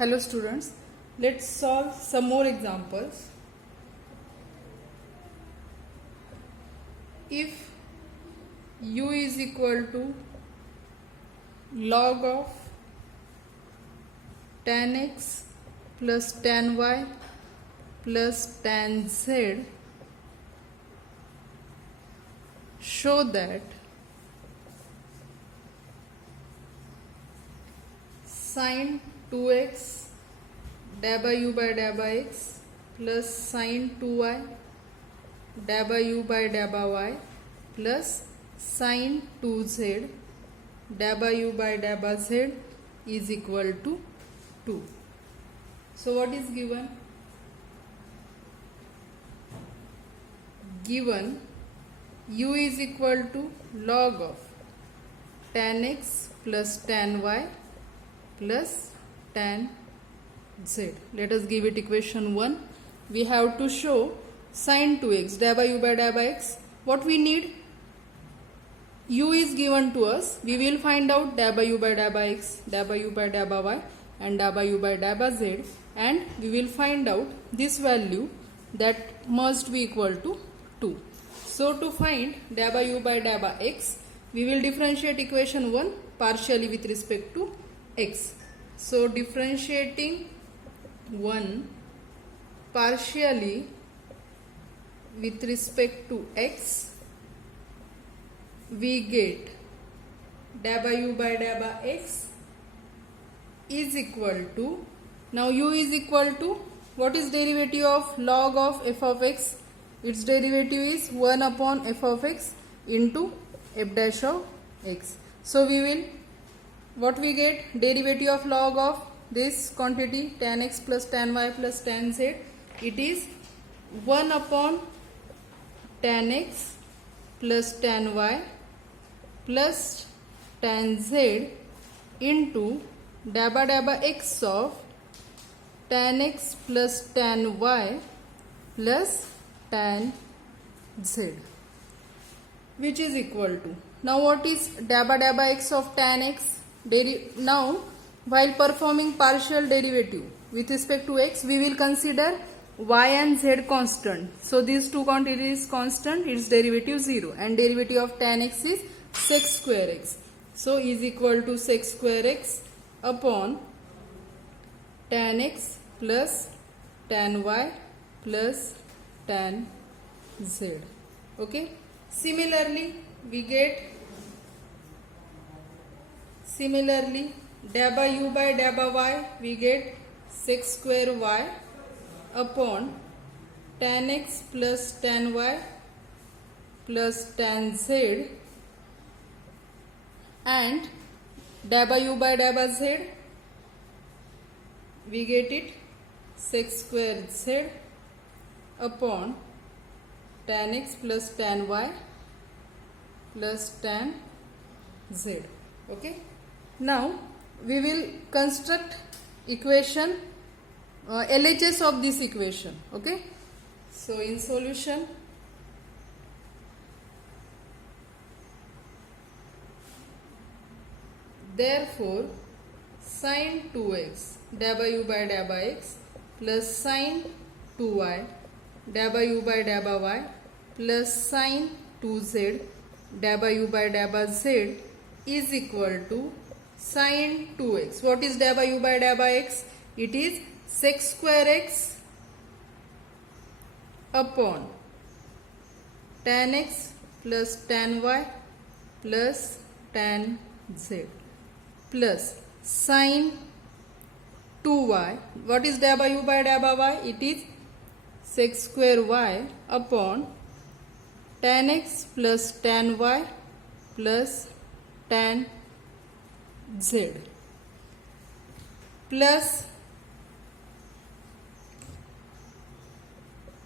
Hello students, let's solve some more examples. If u is equal to log of tan x plus tan y plus tan z, show that sin 2x da by u by da by x plus sin 2y da by u by da by y plus sin 2z da by u by da by z is equal to 2. So what is given? Given u is equal to log of tan x plus tan y plus tan z. Let us give it equation 1. We have to show sin 2x da by u by da by x. What we need? U is given to us. We will find out da by u by da by x, da by u by da by y and da by u by da by z, and we will find out this value that must be equal to 2. So to find da by u by da by x, we will differentiate equation 1 partially with respect to x. So differentiating 1 partially with respect to x, we get da by u by da by x is equal to, now u is equal to, what is derivative of log of f of x? Its derivative is 1 upon f of x into f dash of x. So we will, what we get? Derivative of log of this quantity tan x plus tan y plus tan z, it is 1 upon tan x plus tan y plus tan z into da by x of tan x plus tan y plus tan z, which is equal to, now what is da by x of tan x? Now while performing partial derivative with respect to x, we will consider y and z constant. So these two quantities constant, its derivative 0, and derivative of tan x is sec square x. So is equal to sec square x upon tan x plus tan y plus tan z. Okay. Similarly, we get da by u by da by y, we get sec square y upon tan x plus tan y plus tan z, and da by u by da by z, we get it sec square z upon tan x plus tan y plus tan z. Okay. Now we will construct equation LHS of this equation. Okay. So in solution, therefore sin 2x da by u by da by x plus sin 2y da by u by da by y plus sin 2z da by u by da by z is equal to sin 2x. What is da by u by da by x? It is sec square x upon tan x plus tan y plus tan z plus sin 2y. What is da by u by da by y? It is sec square y upon tan x plus tan y plus tan z plus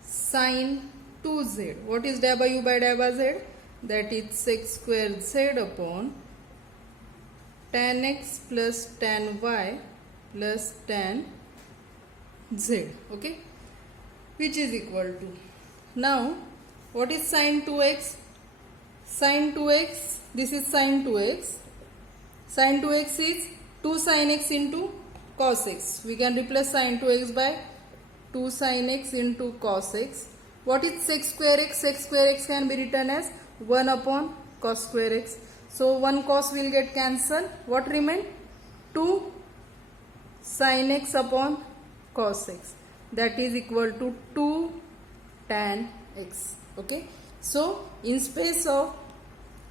sin 2z. What is da by u by da by z? That is sec square z upon tan x plus tan y plus tan z. Okay, which is equal to, now what is sin 2x? Sin 2x, this is sin 2x. Sin 2x is 2 sin x into cos x. We can replace sin 2x by 2 sin x into cos x. What is sec square x? Sec square x can be written as 1 upon cos square x. So 1 cos will get cancelled. What remain? 2 sin x upon cos x. That is equal to 2 tan x. Okay. So in space of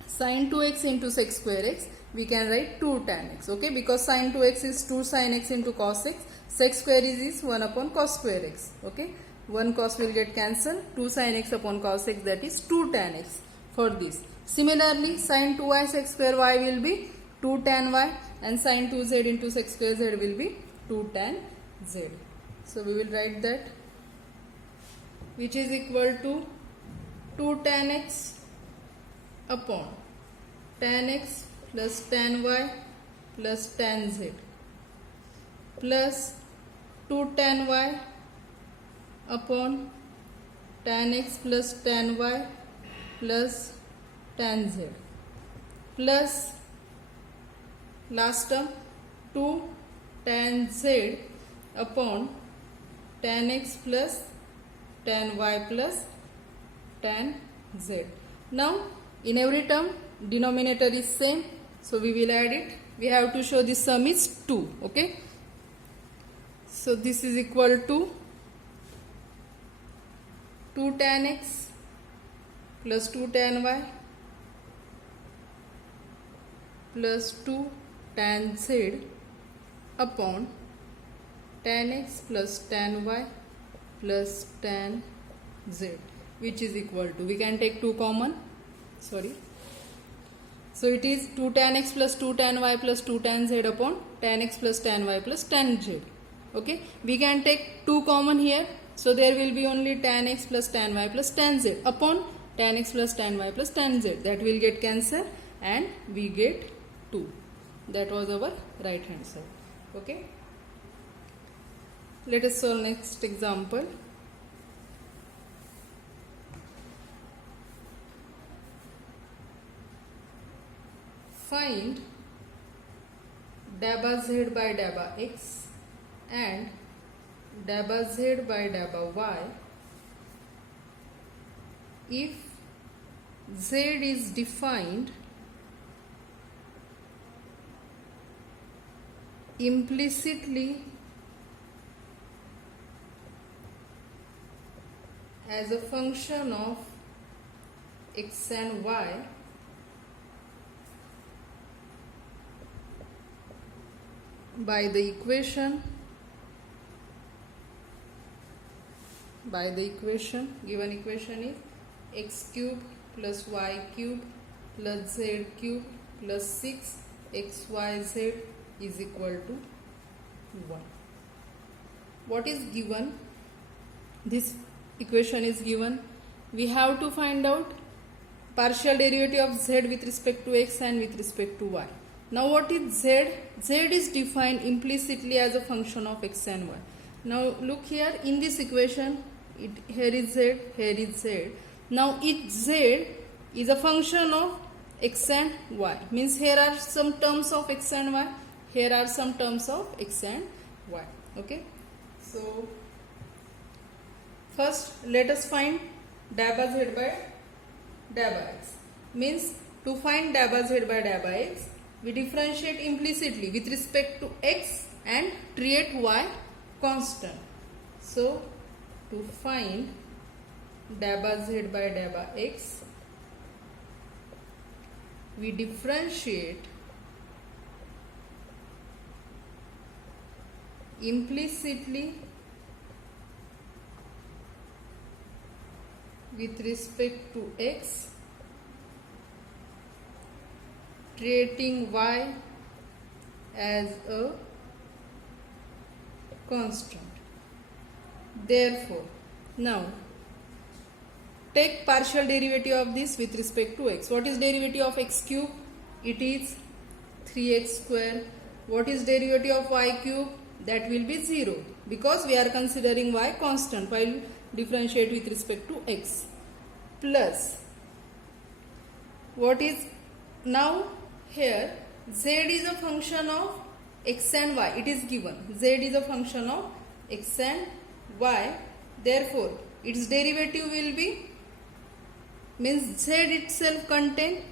sin 2x into sec square x, we can write 2 tan x. Okay. Because sin 2x is 2 sin x into cos x. Sec square is 1 upon cos square x. Okay. 1 cos will get cancelled. 2 sin x upon cos x, that is 2 tan x for this. Similarly, sin 2y sec square y will be 2 tan y, and sin 2z into sec square z will be 2 tan z. So we will write that, which is equal to 2 tan x upon tan x plus tan y plus tan z plus 2 tan y upon tan x plus tan y plus tan z plus last term 2 tan z upon tan x plus tan y plus tan z. Now in every term denominator is same, so we will add it. We have to show this sum is 2. Okay, so this is equal to 2 tan x plus 2 tan y plus 2 tan z upon tan x plus tan y plus tan z, which is equal to, we can take 2 common, sorry. So it is 2 tan x plus 2 tan y plus 2 tan z upon tan x plus tan y plus tan z. Okay, we can take 2 common here. So there will be only tan x plus tan y plus tan z upon tan x plus tan y plus tan z. That will get cancelled and we get 2. That was our right hand side. Okay. Let us solve next example. Find dabba z by dabba x and dabba z by dabba y if z is defined implicitly as a function of x and y by the equation given equation is x cube plus y cube plus z cube plus 6 xyz is equal to 1. What is given? This equation is given. We have to find out partial derivative of z with respect to x and with respect to y. Now what is z? Z is defined implicitly as a function of x and y. Now look here in this equation, here is z, here is z. Now each z is a function of x and y. Means here are some terms of x and y, here are some terms of x and y. Okay. So first let us find dabba z by dabba x. Means to find dabba z by dabba x, we differentiate implicitly with respect to x and treat y constant. So to find dabba z by dabba x, we differentiate implicitly with respect to x, treating y as a constant. Therefore, now take partial derivative of this with respect to x. What is derivative of x cube? It is 3x square. What is derivative of y cube? That will be 0 because we are considering y constant while differentiate with respect to x. Plus, what is now here z is a function of x and y, it is given. Z is a function of x and y. Therefore, its derivative will be, means z itself contain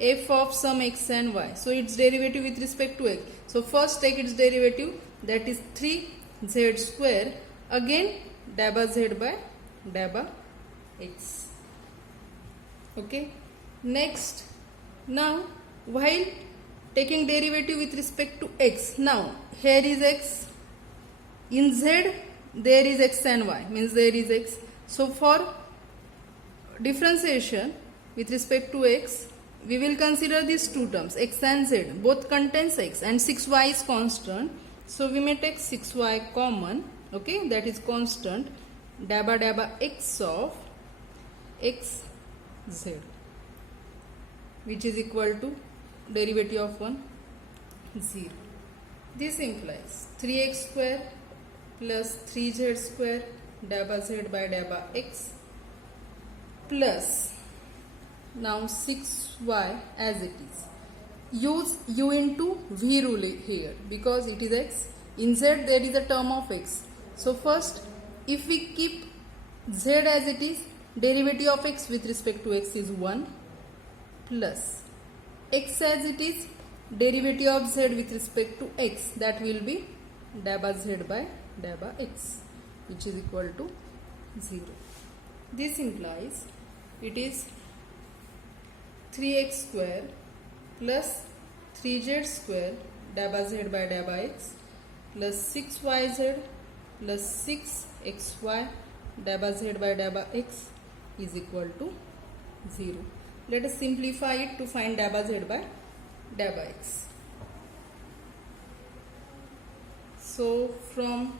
f of some x and y. So, its derivative with respect to x. So, first take its derivative, that is 3z square, again dabba z by dabba x. Okay. Next, now while taking derivative with respect to x, now here is x, in z there is x and y, means there is x. So for differentiation with respect to x, we will consider these two terms, x and z, both contains x, and 6y is constant. So we may take 6y common, okay, that is constant, dabba dabba x of x z, which is equal to derivative of 1, 0. This implies 3x square plus 3z square dabba z by dabba x plus now 6y as it is. Use u into v rule here because it is x. In z there is a term of x. So first, if we keep z as it is, derivative of x with respect to x is 1 plus x as it is, derivative of z with respect to x, that will be dabba z by dabba x, which is equal to 0. This implies it is 3x square plus 3z square dabba z by dabba x plus 6yz plus 6xy dabba z by dabba x is equal to 0. Let us simplify it to find dabba z by dabba x. So from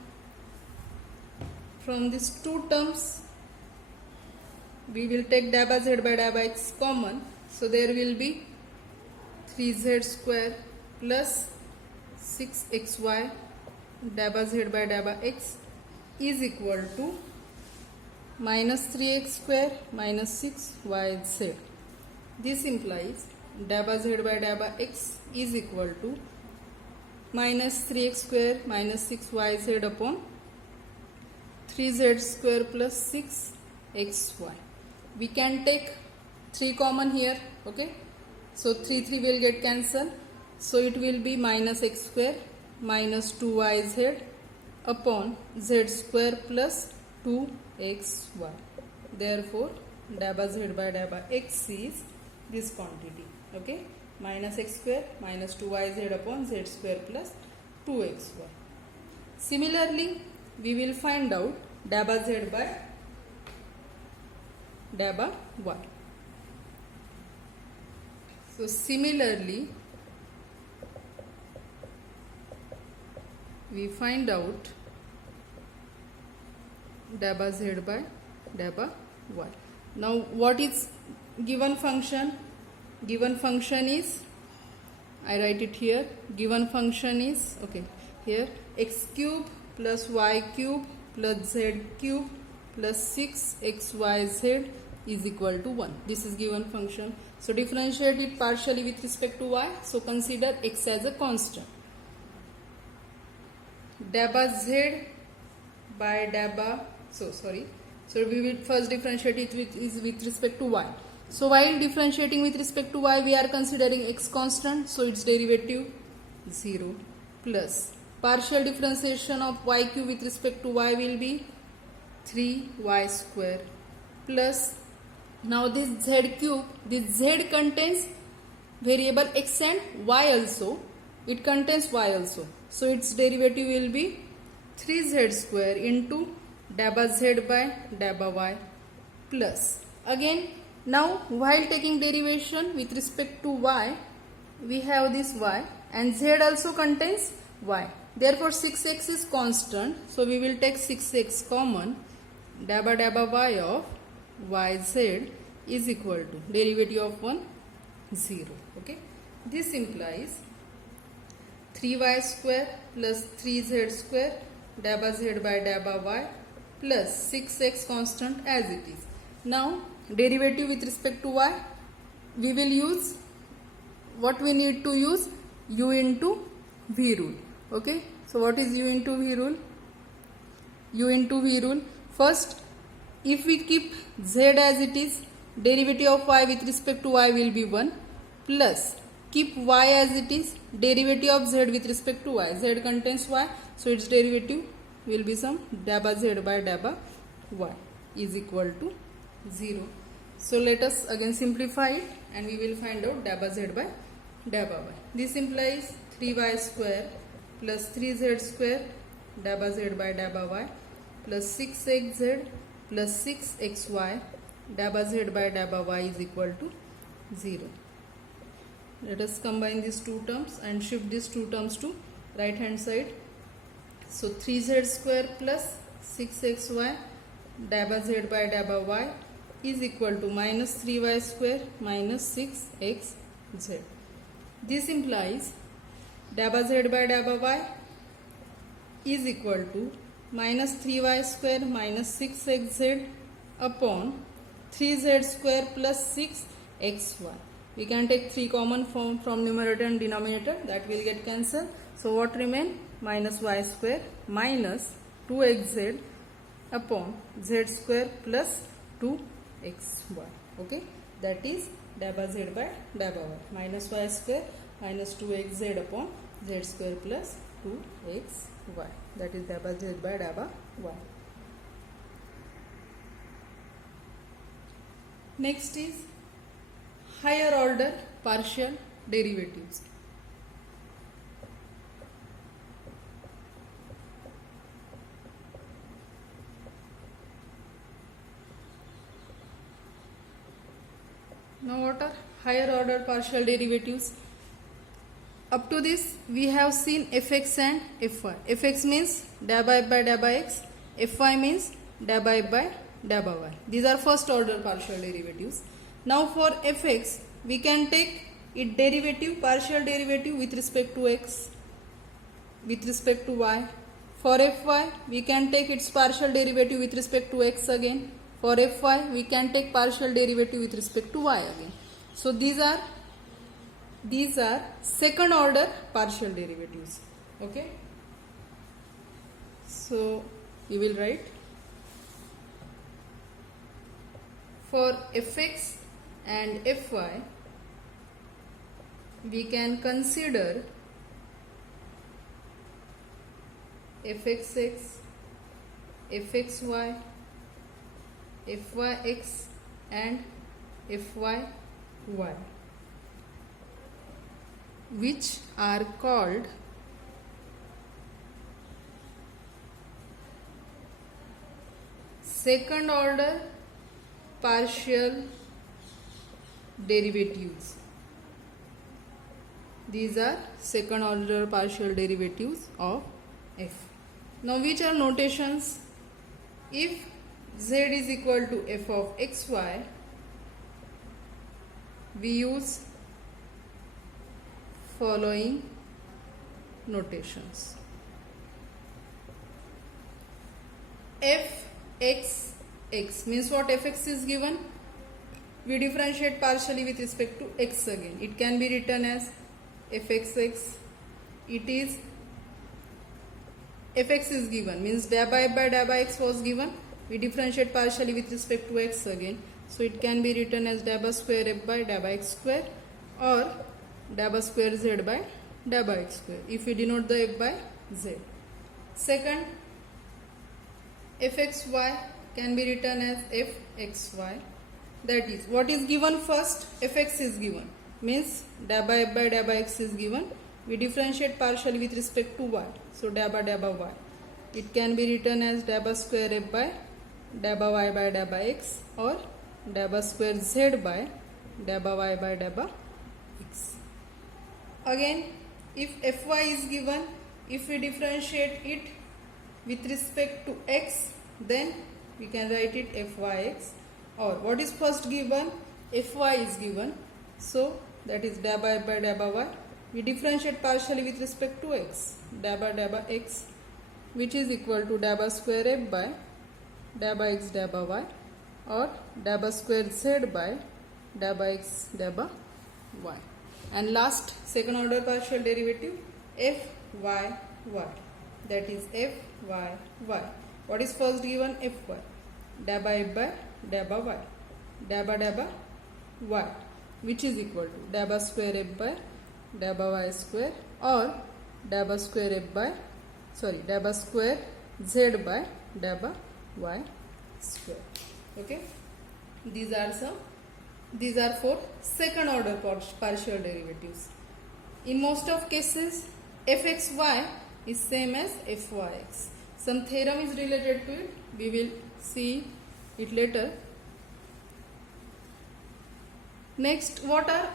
these two terms, we will take dabba z by dabba x common. So there will be 3z square plus 6xy dabba z by dabba x is equal to minus 3x square minus 6yz. This implies dabba z by dabba x is equal to minus 3x square minus 6yz upon 3z square plus 6xy. We can take 3 common here, okay. So 3 will get cancelled. So it will be minus x square minus 2yz upon z square plus 2xy. Therefore, dabba z by dabba x is this quantity, okay, minus x square minus 2yz upon z square plus 2xy. Similarly, we will find out dabba z by dabba y. So similarly, we find out dabba z by dabba y. Now what is given function? Given function is, I write it here, given function is, okay, here x cube plus y cube plus z cube plus 6xyz is equal to 1. This is given function. So differentiate it partially with respect to y. So consider x as a constant. Dabba z by dabba, so we will first differentiate it with respect to y. So while differentiating with respect to y, we are considering x constant, so its derivative 0 plus partial differentiation of y cube with respect to y will be 3y square plus now this z cube, this z contains variable x and y also, it contains y also, so its derivative will be 3z square into dabba z by dabba y plus again. Now while taking derivation with respect to y, we have this y and z also contains y. Therefore 6x is constant, so we will take 6x common, dabba dabba y of yz is equal to derivative of 1, 0. Okay. This implies 3y square plus 3z square dabba z by dabba y plus 6x constant as it is. Now derivative with respect to y, we will use what we need to use, u into v rule. Okay, so what is u into v rule? U into v rule. First, if we keep z as it is, derivative of y with respect to y will be 1, plus keep y as it is, derivative of z with respect to y. Z contains y, so its derivative will be some dabba z by dabba y is equal to 0. So let us again simplify it and we will find out dabba z by dabba y. This implies 3y square plus 3z square dabba z by dabba y plus 6xz plus 6xy dabba z by dabba y is equal to 0. Let us combine these two terms and shift these two terms to right hand side. So 3z square plus 6xy dabba z by dabba y is equal to minus 3y square minus 6xz. This implies dabba z by dabba y is equal to minus 3y square minus 6xz upon 3z square plus 6xy. We can take 3 common from numerator and denominator, that will get cancelled. So what remain? Minus y square minus 2xz upon z square plus 2xy. Okay, that is dabba z by dabba y. Minus y square minus 2xz upon z square plus 2xy. That is dabba z by dabba y. Next is higher order partial derivatives. Now what are higher order partial derivatives? Up to this we have seen fx and fy. Fx means dabba f by dabba x, fy means dabba f by dabba y. These are first order partial derivatives. Now for fx we can take its derivative, partial derivative with respect to x, with respect to y. For fy we can take its partial derivative with respect to x again. For fy we can take partial derivative with respect to y again. So these are second order partial derivatives. Okay, so we will write for fx and fy we can consider fxx, fxy, fyx and fyy, which are called second order partial derivatives. These are second order partial derivatives of f. Now which are notations? If z is equal to f of xy, we use following notations. Fxx means what? Fx is given, we differentiate partially with respect to x again. It can be written as fxx. It is fx is given, means dabba f by dabba x was given, we differentiate partially with respect to x again. So it can be written as dabba square f by dabba x square or dabba square z by dabba x square if we denote the f by z. Second, fxy can be written as fxy. That is, what is given first? Fx is given, means dabba f by dabba x is given, we differentiate partially with respect to y, so dabba y. It can be written as dabba square f by dabba y by dabba x or dabba square z by dabba y by dabba x. Again, if fy is given, if we differentiate it with respect to x, then we can write it fyx. Or what is first given? Fy is given, so that is dabba f by dabba y. We differentiate partially with respect to x, dabba x, which is equal to dabba square f by dabba x dabba y or dabba square z by dabba x dabba y. And last, second order partial derivative fy y. That is f y y. What is first given? Fy. Dabba f by dabba y. Dabba y, which is equal to dabba square f by dabba y square, or dabba square z by dabba y square. Okay, these are for second order partial derivatives. In most of cases, fxy is same as fyx. Some theorem is related to it. We will see it later. Next, what are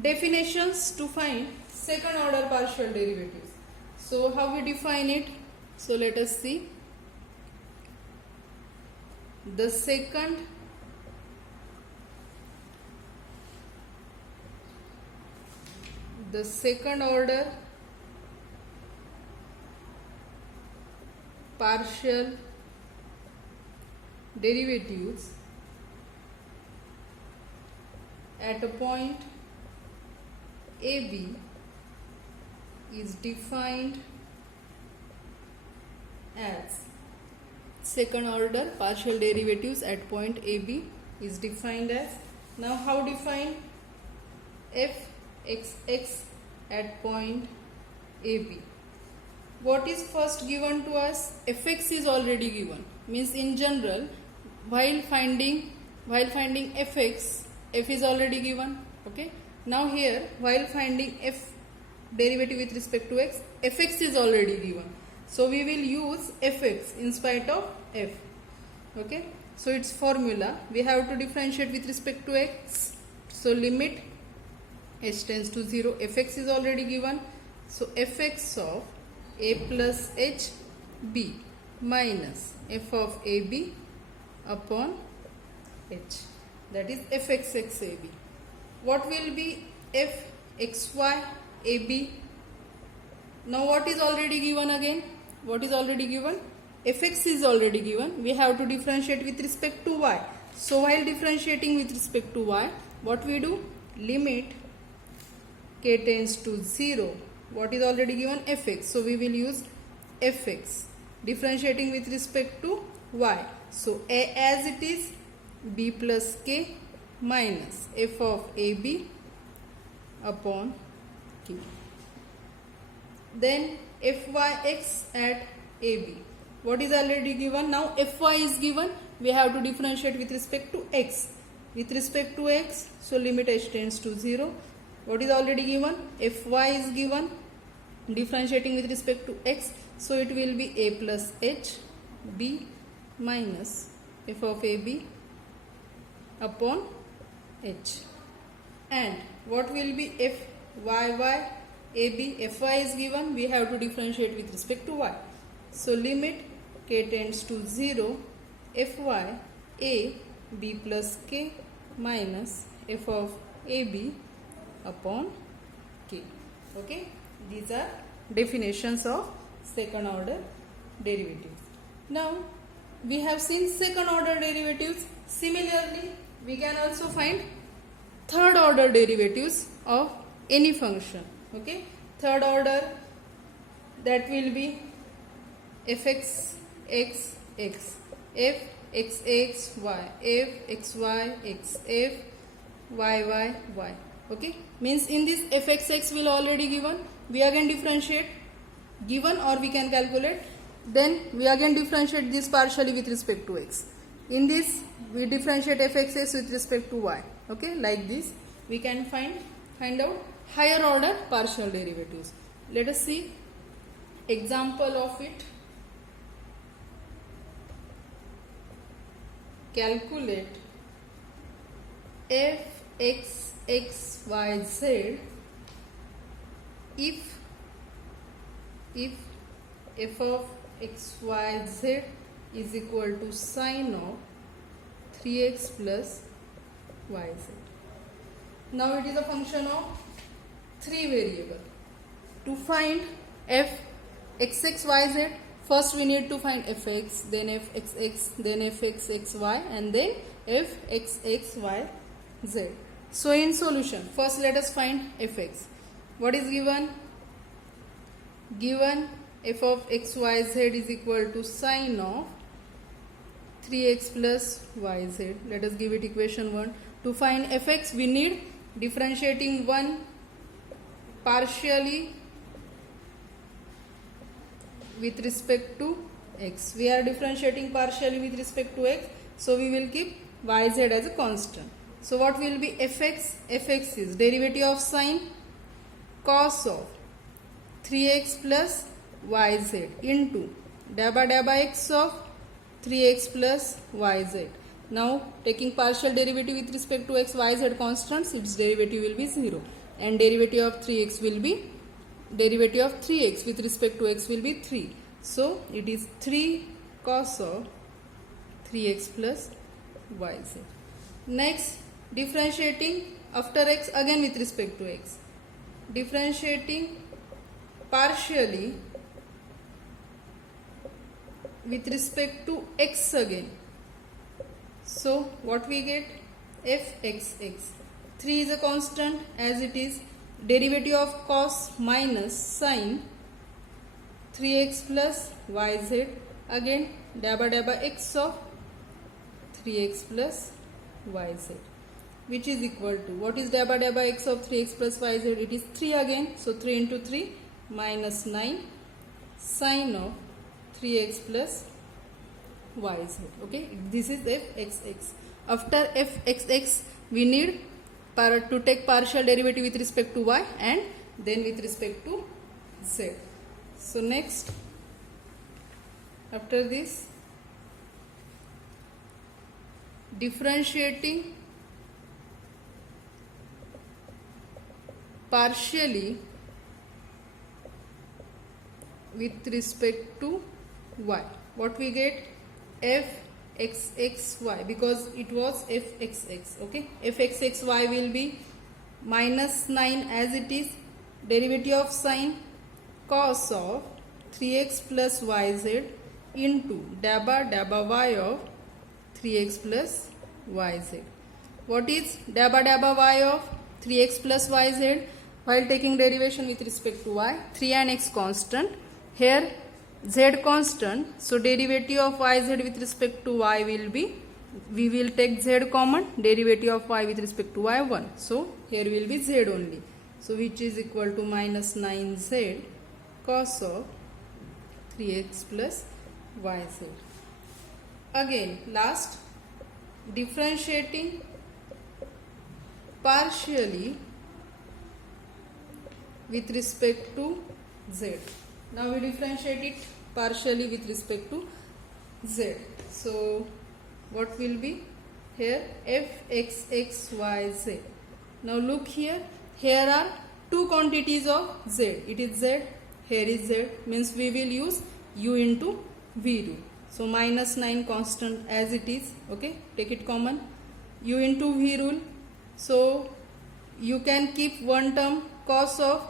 definitions to find second order partial derivatives? So, how we define it? So, let us see. The second order partial derivatives at a point AB is defined as second order partial derivatives at point AB is defined as. Now, how define fxx at point AB? What is first given to us? Fx is already given. Means in general, while finding fx, f is already given. Okay. Now here, while finding f derivative with respect to x, fx is already given. So we will use fx in spite of f. Okay. So its formula, we have to differentiate with respect to x. So limit h tends to 0. Fx is already given. So fx of a plus h b minus f of ab upon h. That is fxx ab. What will be fxy ab? Now what is already given again? What is already given? Fx is already given. We have to differentiate with respect to y. So while differentiating with respect to y, what we do? Limit k tends to 0. What is already given? Fx. So we will use fx. Differentiating with respect to y. So a as it is, b plus k minus f of ab upon q. Then fyx at ab. What is already given? Now fy is given. We have to differentiate with respect to x. With respect to x, so limit h tends to 0. What is already given? Fy is given. Differentiating with respect to x, so it will be a plus h b minus f of ab upon h. And what will be fyy ab? Fy is given. We have to differentiate with respect to y. So limit k tends to 0, fy a b plus k minus f of ab upon k. Okay, these are definitions of second order derivatives. Now we have seen second order derivatives. Similarly, we can also find third order derivatives of any function. Okay, third order, that will be fx x x, f x x y, f x y x, f y y y. Okay, means in this fxx will already given. We again differentiate, given, or we can calculate. Then we again differentiate this partially with respect to x. In this we differentiate fxx with respect to y. Okay, like this we can find out higher order partial derivatives. Let us see example of it. Calculate f x x y z if f of x y z is equal to sine of 3x plus yz. Now it is a function of 3 variable. To find f x x y z, first we need to find fx, then fxx, then fxxy, and then fxxyz. So in solution, first let us find fx. What is given? Given f of xyz is equal to sine of 3x plus yz. Let us give it equation 1. To find fx, we need differentiating one partially with respect to x. We are differentiating partially with respect to x, so we will keep yz as a constant. So what will be fx? Fx is derivative of sine cos of 3x plus yz into dabba x of 3x plus yz. Now taking partial derivative with respect to x, yz constants, its derivative will be 0, and derivative of 3x will be derivative of 3x with respect to x will be 3. So it is 3 cos of 3x plus yz. Next, differentiating after x again with respect to x. Differentiating partially with respect to x again. So what we get? fxx. 3 is a constant as it is derivative of cos minus sine 3x plus yz, again dabba x of 3x plus yz, which is equal to, what is dabba x of 3x plus yz? It is 3 again, so 3 into 3 minus 9 sine of 3x plus yz. Okay, this is fxx. After fxx, we need to take partial derivative with respect to y and then with respect to z. So next, after this, differentiating partially with respect to y. What we get? fxxy, because it was fxx. Okay, fxxy will be minus 9 as it is derivative of sine cos of 3x plus yz into dabba y of 3x plus yz. What is dabba y of 3x plus yz? While taking derivation with respect to y, 3 and x constant, here z constant, so derivative of yz with respect to y will be, we will take z common, derivative of y with respect to y 1, so here will be z only, so which is equal to minus 9z cos of 3x plus yz. Again last, differentiating partially with respect to z. Now we differentiate it partially with respect to z. So what will be here? fxxyz. Now look here. Here are two quantities of z. It is z. Here is z. Means we will use u into v rule. So minus 9 constant as it is. Okay. Take it common. U into v rule. So you can keep one term cos of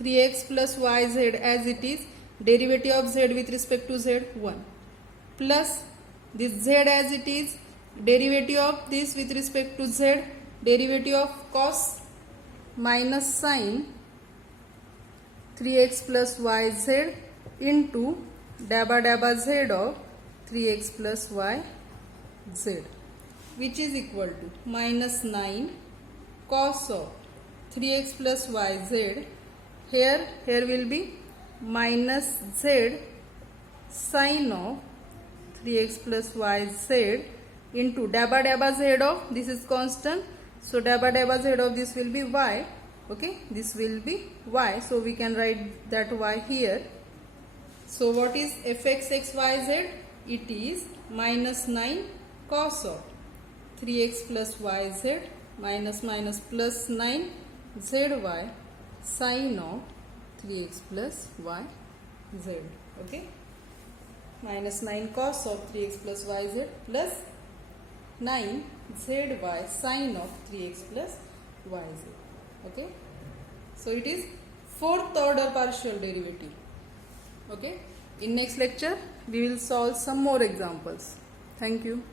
3x plus yz as it is, derivative of z with respect to z 1, plus this z as it is, derivative of this with respect to z, derivative of cos minus sine 3x plus yz into dabba z of 3x plus yz, which is equal to minus 9 cos of 3x plus yz. Here will be minus z sine of 3x plus yz into dabba z of, this is constant, so dabba z of this will be y. Okay, this will be y, so we can write that y here. So what is fxxyz? It is minus 9 cos of 3x plus yz minus plus 9 zy sine of 3x plus yz. Okay, minus 9 cos of 3x plus yz plus 9 zy sine of 3x plus yz. Okay, so it is fourth order partial derivative. Okay, in next lecture we will solve some more examples. Thank you.